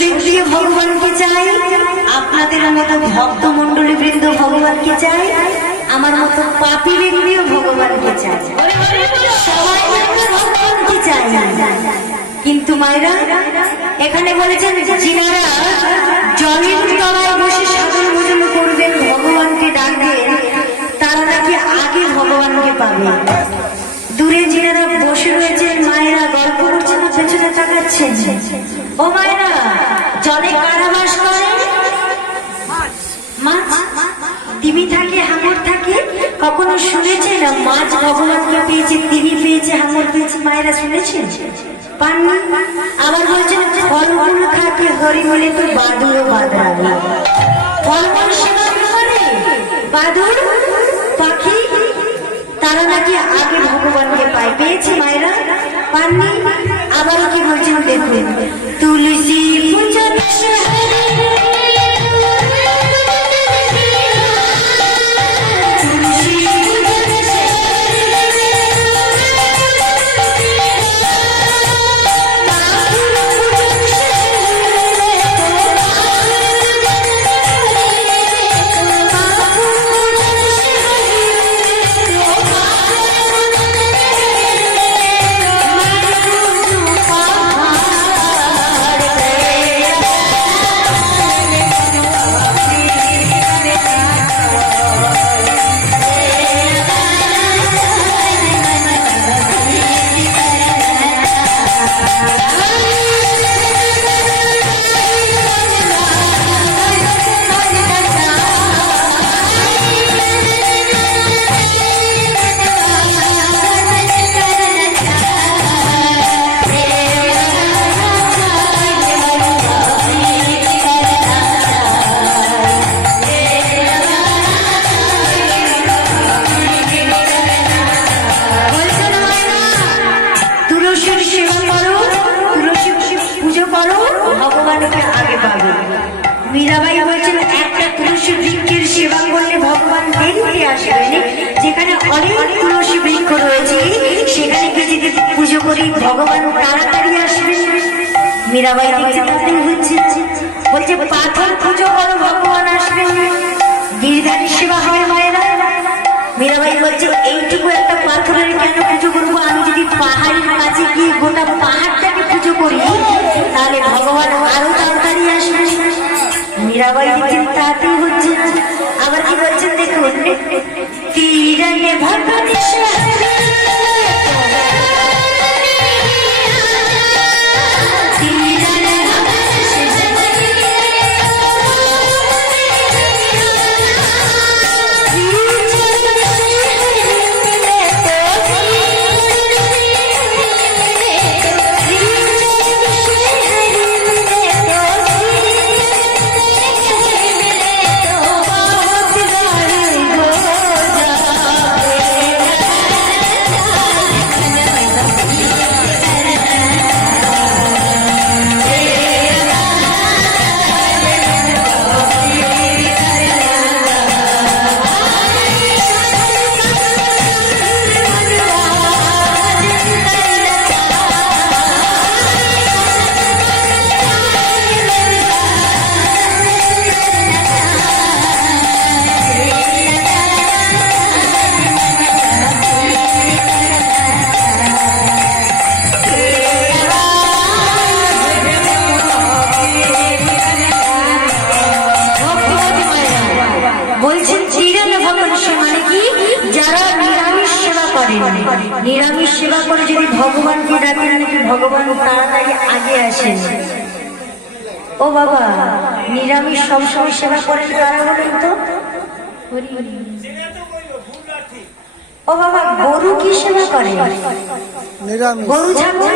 বৃন্দি ভগবানকে চাই, আপনাদের মতো ভক্ত মন্ডলী বৃন্দ ভগবানকে চাই, আমার মতো পাপী বৃন্দিও ভগবানকে চাই, সবাই ভগবানকে চাই। কিন্তু মায়েরা এখানে বলেছেন যিনারা জলের তলায় বসে সাধন ভোজন করবেন, ভগবানকে ডাকবেন, তারা নাকি আগে ভগবানকে পাবে। দূরে যিনারা বসে রয়েছেন মায়েরা গল্প করছেন, পেছনে তাকাচ্ছেন। ও মায়েরা, জলে কারা বাস করে? মাছ, তিমি থাকে, হাঙর থাকে। কখনো শুনেছে না মাছ ভগবানকে পেয়েছে, তিমি পেয়েছে, হাঙর পেয়েছে? মায়েরা শুনেছেন? পাননি? আবার বলছেন ফলমূল থাকে হরি বলে তো বাদুড়ও বাদরাবে। ফলমূল সেবা করে বাদুড় পাখি, তারা নাকি আগে ভগবানকে পায়। পেয়েছে মায়েরা? পাননি? আবার কি বলছেন দেখুন, তুলসী পূজা মীরাবাই বলছেন একটা তুলসী বৃক্ষের সেবা করলে ভগবান দেরিতে আসবেন। যেখানে অনেক তুলসী বৃক্ষ রয়েছে সেখানে গিয়ে যদি পুজো করি ভগবান তাড়াতাড়ি আসবেন। মীরাবাই দেখছে তাতে হচ্ছে, বলছে পাথর পুজো করো ভগবান আসবেন। গিরধারী সেবা হয় মায়েরা। মীরাবাই বলছে এইটুকু একটা পাথরের কেন পুজো করবো? আমি যদি পাহাড়ের কাছে গিয়ে গোটা পাহাড়টাকে পুজো করি তাহলে ভগবান আরো তাড়াতাড়ি আসবেন। মীরাবাই দেখছেন তাতেই হচ্ছে। আবার কি বলছেন দেখুন, তীরে ভগবান নিরামিষ সেবা করে যদি ভগবানকে ডাকেন নাকি ভগবান তাড়াতাড়ি আগে আসেন। ও বাবা, নিরামিষ সবসময় সেবা করেন কারা বলেন তো? ও বাবা, গরু কি সেবা করে? গরু ছাগল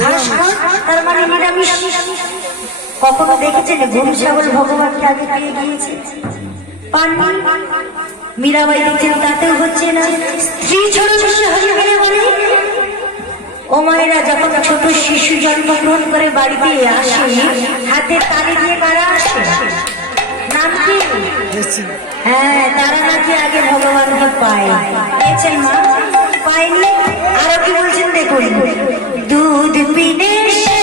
ঘাস খায়, তার মানে নিরামিষ। কখনো দেখেছেন গরু ছাগল ভগবানকে আগে পেয়ে গিয়েছে? পাননি? মীরাবাই দেখছেন তাতেও হচ্ছে না। স্ত্রী ছোট বলে ও মায়েরা, যখন ছোট শিশু জন্মগ্রহণ করে বাড়িতে আসে হাতে তালি দিয়ে কারা আসে? নাম কি? হ্যাঁ, তারা নাকি আগে ভগবানকে পায়। পেয়েছেন মা? পায়নি? আরো কি বলছেন দেখুন, দুধ পিনে সে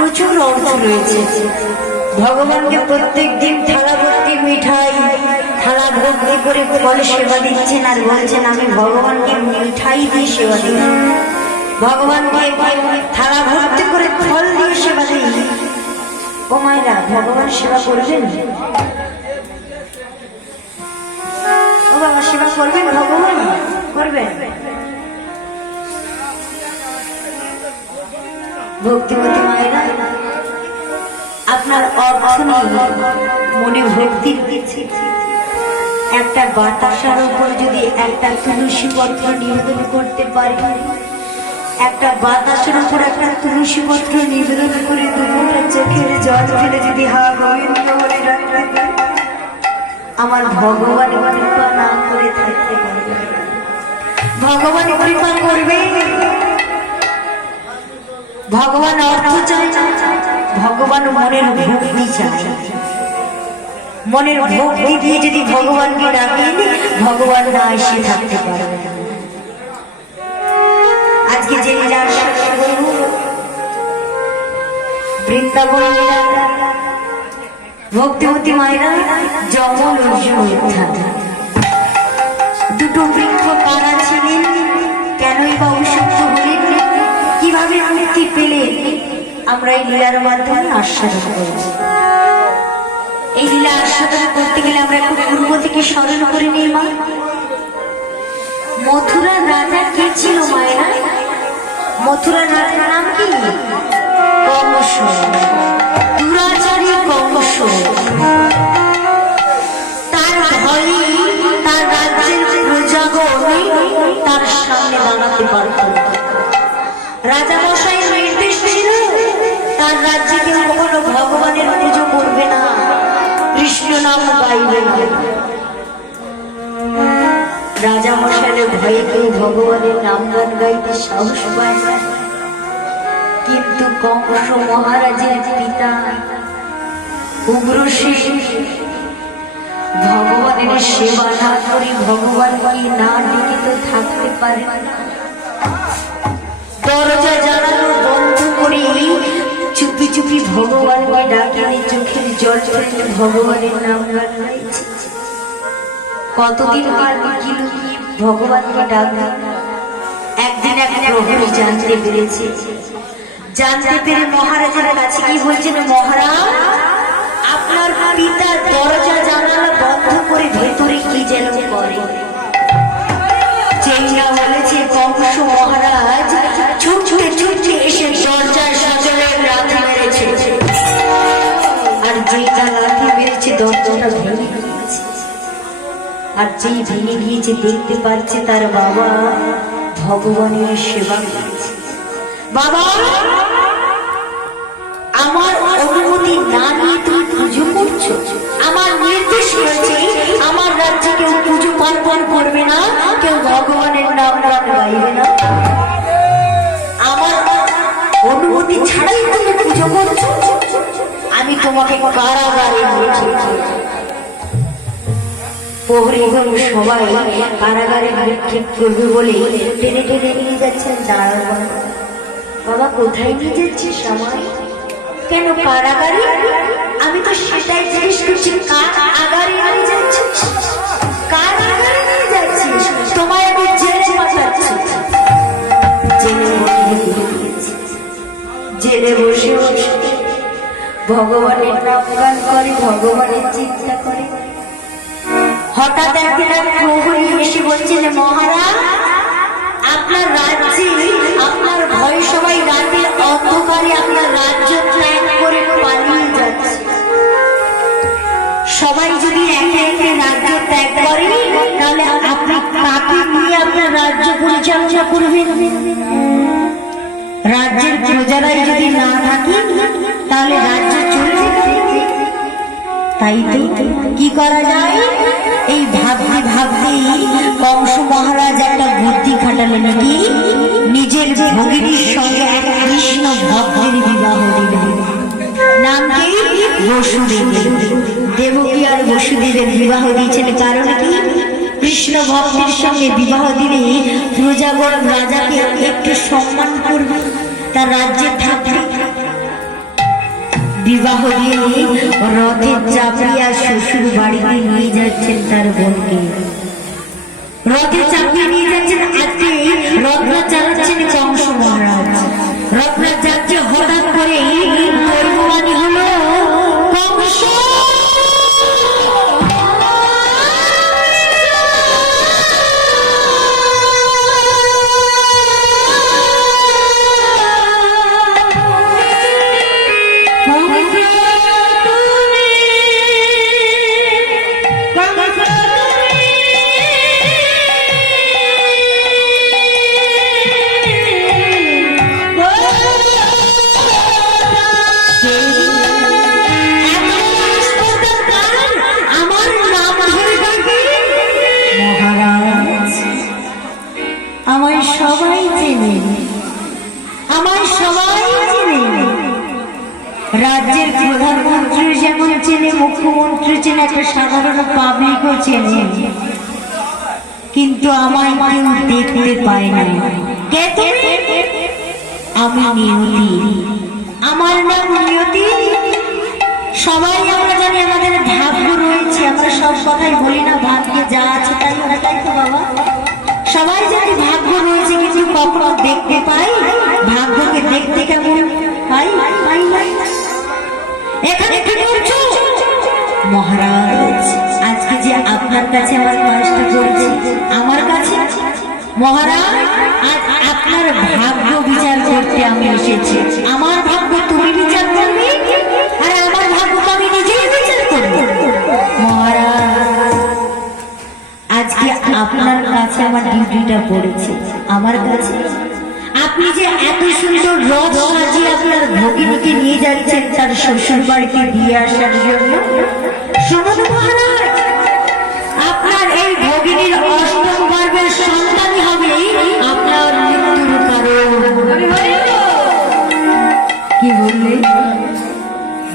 প্রচুর অর্থ রয়েছে। ভগবানকে প্রত্যেক দিন থালা ভর্তি মিঠাই, থালা ভর্তি করে ফল সেবা দিচ্ছেন আর বলছেন আমি ভগবানকে মিঠাই দিয়ে সেবা দিই, ভগবানকে থালা ভর্তি করে ফল দিয়ে সেবা দিই। ও মায়েরা, ভগবান সেবা করবেন? ও বাবা, সেবা করবেন? ভগবান করবেন? ভক্তিমতী মায়েরা, আপনার অর্থ নেই, মনে ভক্তি দিচ্ছে। একটা বাতাসার উপর যদি একটা তুলসী পত্র নিবেদন করতে পারি, একটা বাতাসের উপর একটা তুলসী পত্র নিবেদন করে দুপুরের চোখের জল ফেলে যদি হা গোবিন্দ বলে রাখতে পারি, আমার ভগবান কৃপা না করে থাকতে পারবে। ভগবান কৃপা করবে। ভগবান অর্থ চায়, ভগবান মনের ভক্তি চায়। মনের ভক্তি দিয়ে যদি ভগবানকে ডাকি, ভগবান না এসে থাকতে পারবে না। আজকে যে লীলা বৃন্দাবন লীলা, ভক্তিমতী মায়েরা, যমল অর্জুন উদ্ধার, দুটো বৃক্ষ কারা ছিলেন, কেনই বা অভিশপ্ত হলেন, কিভাবে মুক্তি পেলেন, আমরা এই লীলার মাধ্যমে আস্বাদন করব। এই লীলা আস্বাদন করতে গেলে আমরা একটু পূর্ব থেকে স্মরণ করে নিই। মা, মথুরার রাজা কে ছিল মায়েরা? মথুরার রাজার নাম কি? কংস, দুরাচারী কংস। তার ভয়ে তার রাজ্যের প্রজাগণ তার সামনে দাঁড়াতে পারত। রাজা মশাইয়ের নির্দেশ ছিল তার রাজ্যে কেউ কখনো ভগবানের পুজো করবে না, কৃষ্ণ নাম গাইবে না। রাজা মশাইয়ের ভয়ে কেউ ভগবানের নাম গান গাইতে সাহস পায় না। কিন্তু কংস মহারাজের পিতা উগ্রসেন ভগবানের সেবা না করে ভগবানকে না ডেকে তো থাকতে পারে না। দরজা জানানো বন্ধ করে চুপি চুপি ভগবানকে ডাকে, চোখের জল ফেলে ভগবানের নাম গান গাইছে। কতদিন ভগবানকে ডাকা, একদিন এক প্রহরী জানতে পেরেছে। জানতে পেরে মহারাজের কাছে কি বলছেন, মহারাজ আপনার পিতা দরজা জানালা বন্ধ করে ভেতরে কি যেন করে। চেঙ্গা বলেছে কংস মহারাজ ছুটতে ছুটতে এসে দরজায় সজলের লাথি মেরেছে, আর যেটা লাথি মেরেছে দরজাটা ভেঙে গিয়েছে। আর যেই ভেঙে গিয়েছে দেখতে পাচ্ছে তার বাবা ভগবানের সেবা করছে। বাবা, আমার অনুমতি না নিয়ে তুমি পুজো করছো? আমার নির্দেশ রয়েছে আমার রাজ্যে কেউ পুজো পার্বণ করবে না, কেউ ভগবানের নাম গান গাইবে না। আমার অনুমতি ছাড়াই তুমি পুজো করছো, আমি তোমাকে কারাগারে নিয়ে প্রহরীগণ সবাই কারাগারে নিক্ষেপ করবে বলে টেনে টেনে নিয়ে যাচ্ছেন। দাঁড়াও বাবা, কোথায় নিয়ে যাচ্ছিস আমায়? কেন কারাগারে? আমি তো সেটাই জিজ্ঞেস করছি, কারাগারে নিয়ে যাচ্ছিস? কারাগারে নিয়ে যাচ্ছিস? তোমায় আমি জেলে পাঠাচ্ছি। জেলে বসে বসে ভগবানের নাম গান করে, ভগবানের চিন্তা করে। হঠাৎ একদিন এক প্রহরী এসে বলছে যে মহারাজ আপনার রাজ্যে আপনার ভয়ে সবাই রাতের অন্ধকারে আপনার রাজ্য ত্যাগ করে পালিয়ে যাচ্ছে। সবাই যদি একে একে রাজ্য ত্যাগ করে তাহলে আপনি কাকে নিয়ে আপনার রাজ্য পরিচালনা করবেন? রাজ্যের প্রজারাই যদি না থাকে তাহলে রাজ্য চলবে। তাই তো কি করা যায়? এই ভাবতে ভাবতেই কংস মহারাজ একটা বুদ্ধি খাটালেন, নাকি নিজের ভগিনীর সঙ্গে এক কৃষ্ণ ভক্তের বিবাহ দিলেন। নাম কি? বসুদেব। দেবকী আর বসুদেবের বিবাহ দিয়েছেন। কারণ কি? কৃষ্ণ ভক্তের সঙ্গে বিবাহ দিলে প্রজাগণ রাজাকে একটু সম্মান করবে, তার রাজ্যে থাকবে। বিবাহ দিয়ে রথে চাপিয়ে শ্বশুর বাড়িতে নিয়ে যাচ্ছেন তার বোনকে। রথে চাপিয়ে নিয়ে যাচ্ছেন। আজকে রথরা চালাচ্ছেন কংস মহারাজ। রথরা যাচ্ছে, হঠাৎ করে দৈববাণী হলো কংস রাজ্যের প্রধানমন্ত্রী যেমন চেনে, মুখ্যমন্ত্রী চেনে, একটা সাধারণ পাবলিকও চেনে, কিন্তু আমায় কেউ দেখতে পায় না। আমি নিয়তি, আমার নাম নিয়তি। সবাই আমরা জানি আমাদের ভাগ্য রয়েছে, আমরা সব কথাই বলি না ভাগ্যে যা আছে তাই, তাই তো বাবা? সবাই জানি ভাগ্য রয়েছে, কিন্তু কখনো দেখতে পাই? ভাগ্যকে দেখতে কেমন পাই? পাই না। এখানে কি করছো মহারাজ? আজকে যে আপনার কাছে আমার কাজটা করেছি, আমার কাছে মহারাজ আজ আপনার ভাগ্য বিচার করতে আমি এসেছি। আমার ভাগ্য তুমি বিচার করবে, আর আমার ভাগ্য আমি নিজেই বিচার করব। মহারাজ আজকে আপনার কাছে আমার ডিউটিটা পড়েছে। আমার কাছে আপনি যে এত সুন্দর রথ সাজিয়ে আপনার ভগিনীকে নিয়ে যাচ্ছেন তার শ্বশুর বাড়িতে দিয়ে আসার জন্য। শুনুন মহারাজ, আপনার এই ভগিনীর অষ্টম গর্ভের সন্তানই হবে আপনার মৃত্যুর কারণ। কি বললে?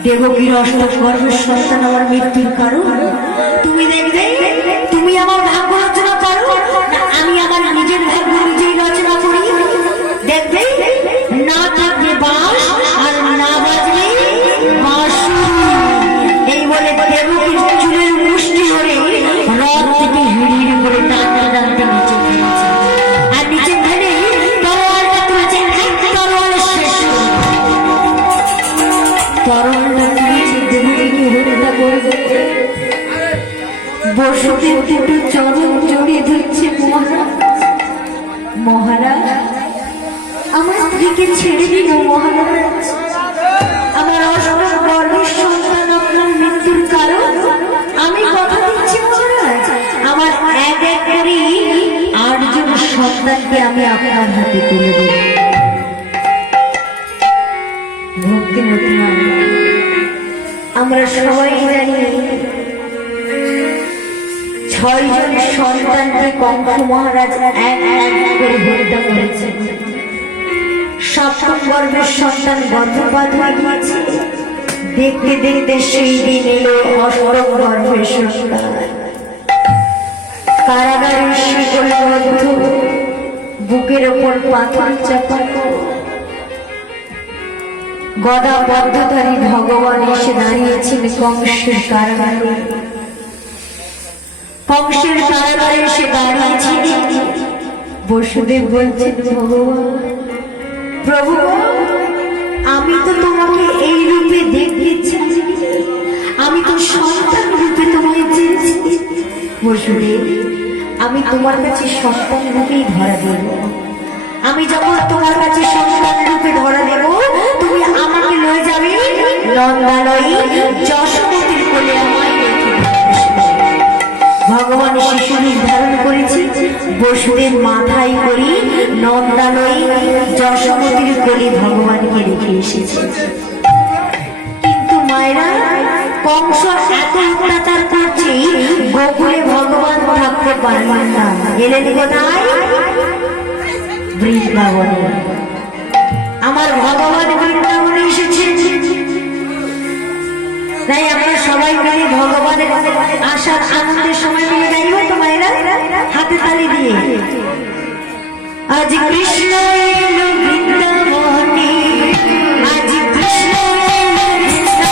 দেবকীর অষ্টম গর্ভের সন্তান আমার মৃত্যুর কারণ? তুমি দেখবে তুমি আমার ভাগ্য রচনা করো না আমি আমার নিজের ভাগ্য নিজেই রচনা করি? দেখবে না থাকবে বাঁশ আর না বাজবে বাঁশুরি। এই বলে দেবকীর চুলের মুষ্টি ধরে রথ থেকে হিড়হিড় করে টানতে টানতে নিচে ফেলেছে। আর নিচে ফেলে তরোয়ালটা তুলেছে, তরোয়ালের শেষ তরোয়ালটা তুলেছে, দেবকীকে হত্যা করবে। বসুদেব দুটো চরণ জড়িয়ে ধরছে। মহারাজ আমার স্ত্রীকে ছেড়ে দিন মহারাজ, আমার অষ্টম গর্ভের সন্তান আপনার মৃত্যুর কারণ। আমি কথা দিচ্ছি মহারাজ, আমার এক এক করে 8 জন সন্তানকে আমি আপনার হাতে তুলে দেব। ভক্তিমতী আমরা সবাই জানি 6 জন সন্তানকে কংস মহারাজ এক এক করে হত্যা করেছে। সপ্তম গর্ভের সন্তান গর্ভপাত হয়ে গিয়েছে। দেখতে দেখতে সেই দিন এলো অষ্টম গর্ভের সন্তান। কারাগারের শিকলবদ্ধ, বুকের ওপর পাথর চাপানো, গদা পদ্মধারী ভগবান এসে দাঁড়িয়েছেন কংসের কারাগারে। কংসের কারাগারে এসে দাঁড়িয়েছেন। বসুদেব বলছেন, ভগবান প্রভু আমি তো তোমাকে এই রূপে দেখতে চাই, আমি তো সন্তান রূপে তোমায় চেয়েছি। বসুদেব আমি তোমার কাছে সন্তান রূপেই ধরা দেব। আমি যখন তোমার কাছে সন্তান রূপে ধরা দেব, তুমি আমাকে লয়ে যাবে নন্দালয়ী যশোমতীর কোলে আমায় রেখে। ভগবান শিশু নির্ধারণ করেছি, বসুদেব মাথায় করি নন্দালয়ী যশোমতীর কোলে ভগবানকে রেখে এসেছে। কিন্তু মায়েরা কংস এত অত্যাচার করছে, গোকুলে ভগবান থাকতে পারলেন না। এলেন কোথায়? বৃন্দাবনে। আমার ভগবান বৃন্দাবনে এসেছে। তাই আমরা সবাই মিলে ভগবানের আসার আনন্দের সময় মিলে গাইব তো মায়েরা, হাতে তালি দিয়ে। আজ কৃষ্ণ এলো বৃন্দাবনে, আজ কৃষ্ণ এলো বৃন্দাবনে।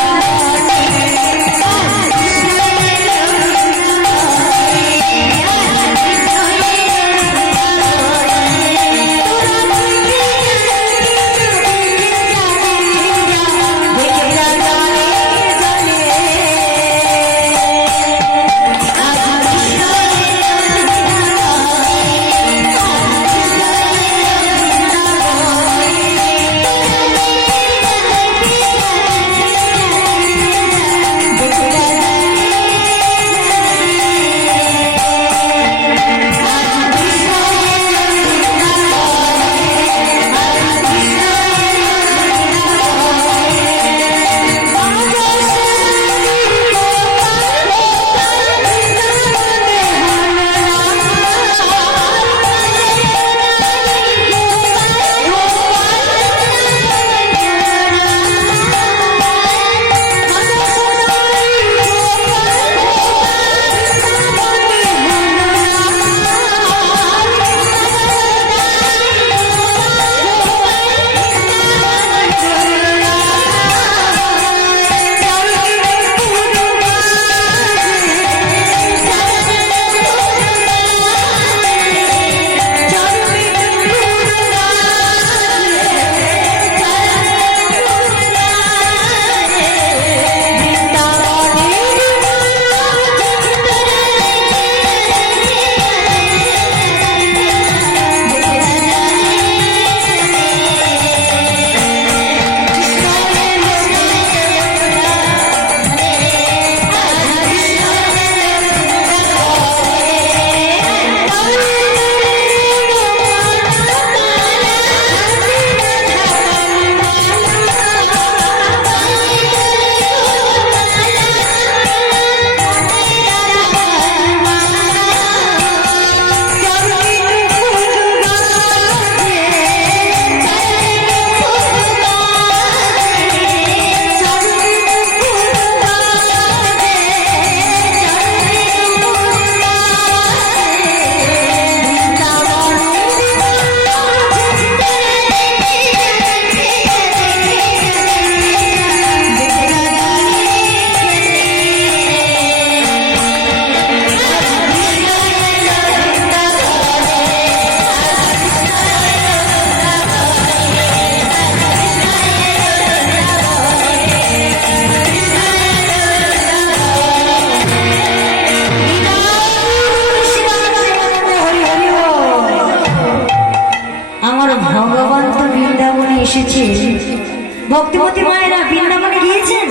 ভক্তিমতী মায়েরা বৃন্দাবনে গিয়েছেন?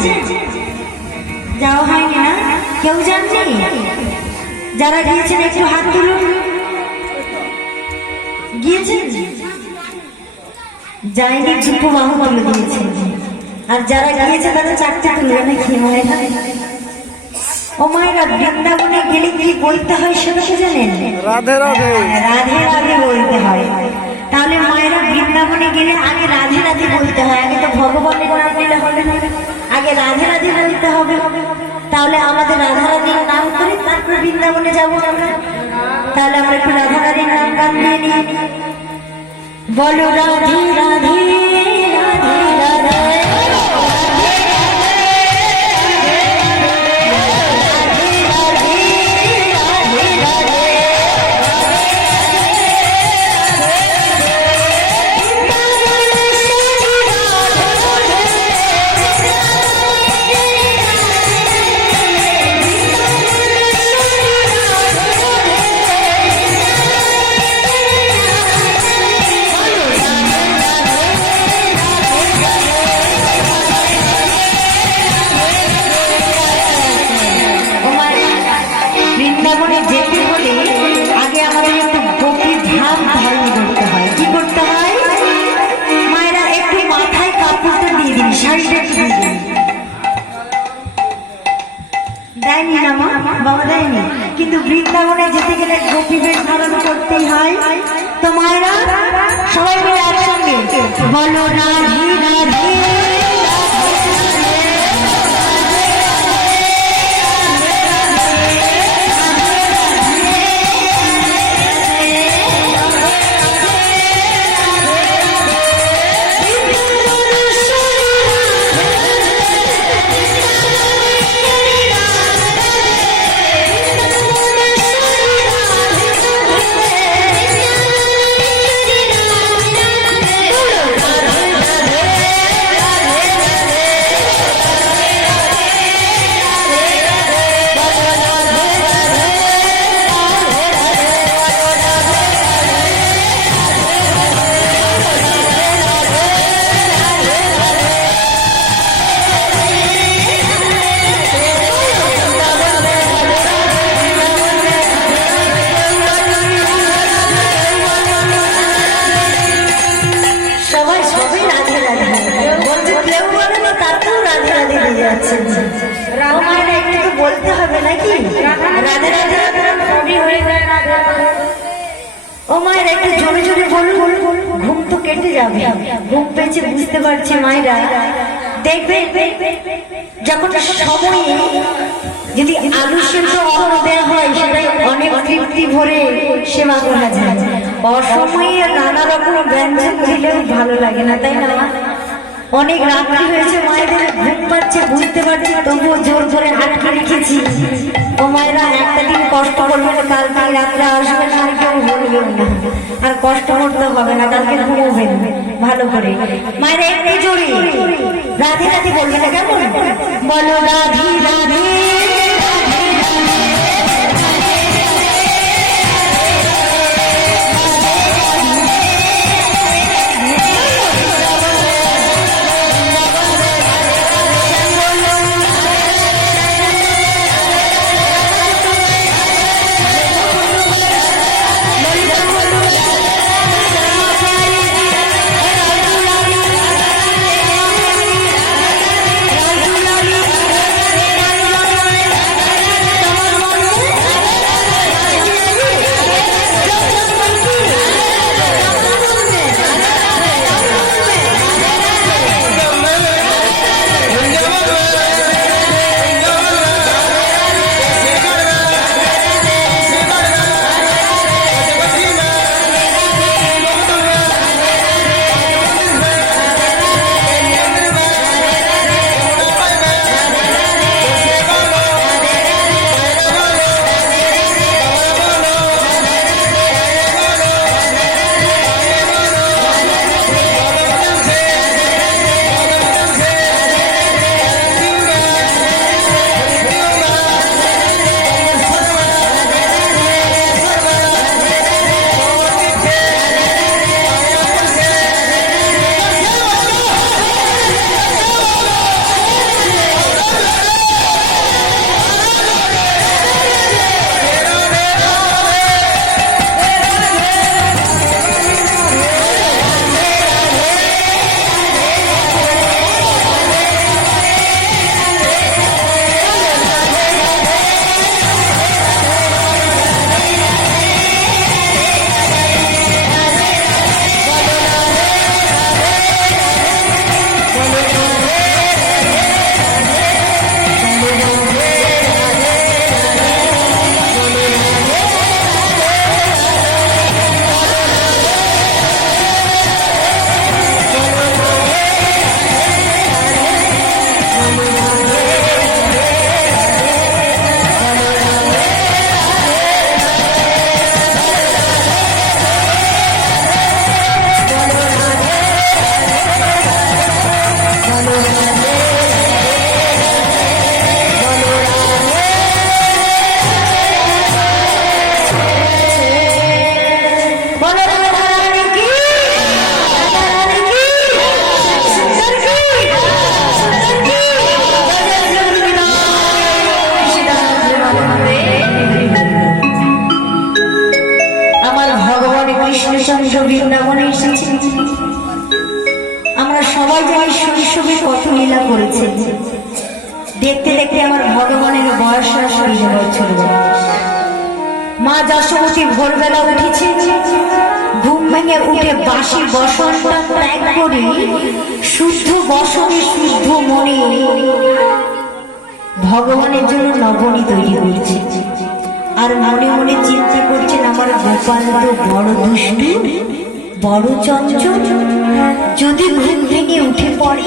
যাওয়া হয়নি না? কেউ জাননি? যারা গিয়েছেন একটু হাত তুলুন। গিয়েছেন? যায়নি চুপু বাহু তুলে দিয়েছেন। আর যারা গিয়েছে তারা চারটে তুলবে নাকি মায়েরা? ও মায়েরা বৃন্দাবনে গেলে কি বলতে হয় সেটা কি জানেন? রাধে রাধে। রাধে রাধে বলতে হয়। তাহলে মায়েরা বৃন্দাবনে গেলে আগে রাধে রাধে বলতে হয়। আগে তো ভগবানের নাম নিলে হবে না, আগে রাধে রাধে বলতে হবে। তাহলে আমাদের রাধা রাধীর নাম করে তারপরে বৃন্দাবনে যাবো আমরা। তাহলে আমরা একটু রাধা রাধীর নাম গান দিয়ে নিই। বলো রাধে রাধে রাধে রাধে। বৃন্দাবনে যেতে হলে আগে আমাদের একটু গোপী ধাম ধারণ করতে হয়। কি করতে হয় মায়েরা? একটু মাথায় কাপড়টা দিয়ে দিন, শাড়িটা দিয়ে দিন। দেয়নি না মা? বাবা দেয়নি। কিন্তু বৃন্দাবনে যেতে গেলে গোপী বেশ ধারণ করতেই হয়। তো মায়েরা সবাই মিলে একসঙ্গে বলো রাধে রাধে। বলতে হবে নাকি? রাধে রাধে হয়ে যায়। ও মায়ের একটু জোরে জোরে বলুন, ঘুম তো কেটে যাবে। ঘুম পেয়েছে বুঝতে পারছি মায়েরা। দেখবে যখন সময়ে যদি আলু সেদ্ধ অন্ন দেওয়া হয় সেটাই অনেক তৃপ্তি ভরে সেবা করা যায়। অসময়ে নানা রকম ব্যঞ্জন দিলেও ভালো লাগে না, তাই না? অনেক রাত্রি হয়েছে, মায়েদের ঘুম পাচ্ছে বুঝতে পারছি, তবুও জোর করে আটকে রেখেছি। ও মায়েরা একটা দিন কষ্ট করবেন, কালকে রাত্রে আসবেন আর কেউ বলবেন না, আর কষ্ট করতে হবে না, কালকে ঘুমোবেন ভালো করে। মায়েরা একটু জোরে রাধে রাধে বলবে না, কেমন? বলো রাধে রাধে। সবাই জানি শৈশবে কত লীলা করেছে। দেখতে দেখতে আমার ভগবানের বয়স 16 বছর। মা যশোমতী ভোরবেলা উঠেছে, ঘুম ভেঙে উঠে বাসি বসনটা ত্যাগ করে শুদ্ধ বসনে শুদ্ধ মনে ভগবানের জন্য নবনী তৈরি করছে। আর মনে মনে চিন্তা করছেন, আমার গোপাল তো বড় দুষ্টু, বড় চঞ্চল, যদি ঘুম ভেঙে উঠে পড়ে।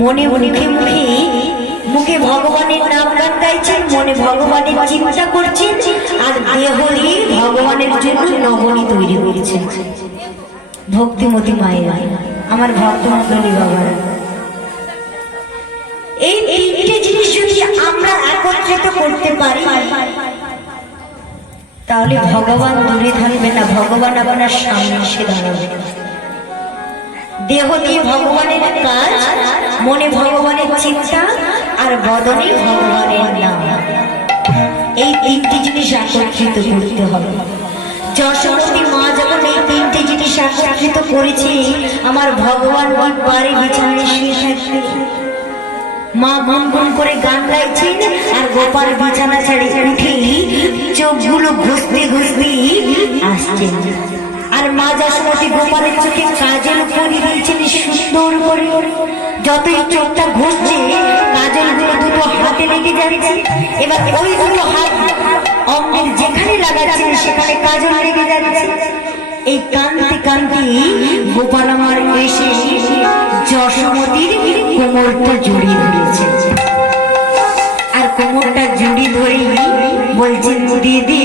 মনে মুখে মুখে মুখে ভগবানের নাম গান গাইছেন, মনে ভগবানের চিন্তা করছেন, আর দেহ নিয়ে ভগবানের জন্য নবনী তৈরি করছেন। ভক্তিমতী মায়েরা, আমার ভক্তমণ্ডলী বাবারা, এই তিনটে জিনিস যদি আমরা একত্রিত করতে পারি তাহলে ভগবান দূরে থাকবে না, ভগবান আপনার সামনে এসে দাঁড়াবে। দেহ দিয়ে ভগবানের কাজ, মনে ভগবানের চিন্তা, আর বদনে ভগবানের নাম, এই তিনটি জিনিস একত্রিত করতে হবে। যশোমতী মা যখন এই তিনটি জিনিস একত্রিত করেছে, আমার ভগবান বাড়ি বিছানায় শুয়ে থাকবে। মা গুনগুন করে গান গাইছেন, আর গোপাল বিছানা ছেড়ে উঠেই চোখগুলো ঘুষতে ঘুষতে আসছেন। আর মা যশোমতী গোপালের চোখে কাজল পরিয়ে দিয়েছেন সুন্দর করে। যতই চোখটা ঘুরছে, কাজল গুলো দুটো হাতে লেগে যাচ্ছে। এবার ওই দুটো হাত অঙ্গের যেখানে লাগাচ্ছেন সেখানে কাজল লেগে যাচ্ছে। এই কান্তি কান্তি গোপাল আমার এসে যশোমতীর কোমরটা জড়িয়ে ধরেছে। আর কোমরটা জড়িয়ে ধরেই বলছেন, দিদি